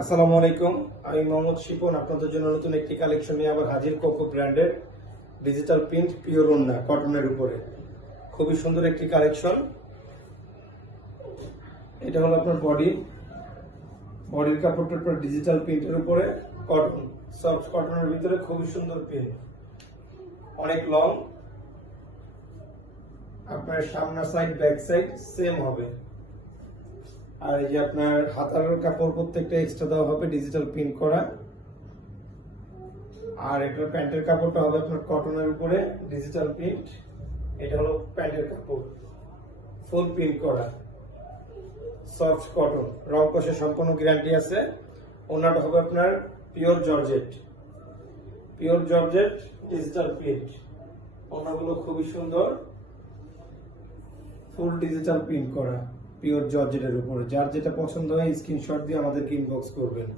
আসসালামু আলাইকুম, আমি মোহাম্মদ শিপন আপনাদের জন্য নতুন একটি কালেকশন নিয়ে আবার হাজির। কোকো ব্র্যান্ডের ডিজিটাল প্রিন্ট পিওর ওড়না কটনের উপরে খুবই সুন্দর একটি কালেকশন। এটা হলো আপনার বডির কাপড়টার উপর ডিজিটাল প্রিন্টের উপরে কটন, সফট কটনের ভিতরে খুবই সুন্দর প্রিন্ট, অনেক লং। আপনার সামনা সাইড ব্যাক সাইড সেম হবে। আর এই যে আপনার হাতার কাপড় প্রত্যেকটা এক্সট্রা দেওয়া হবে ডিজিটাল প্রিন্ট করা। আর এটা প্যান্টের কাপড়টা হবে আপনার কটনের উপরে ডিজিটাল প্রিন্ট। এটা হলো প্যান্টের কাপড়, ফুল প্রিন্ট করা, সফট কটন, রং কষে সম্পূর্ণ গ্যারান্টি আছে। ওনাটা হবে আপনার পিওর জর্জেট ডিজিটাল প্রিন্ট। ওনাগুলো খুবই সুন্দর, ফুল ডিজিটাল প্রিন্ট করা পিওর জর্জেটের উপরে। যার যেটা পছন্দ হয় স্ক্রিনশট দিয়ে আমাদেরকে ইনবক্স করবেন।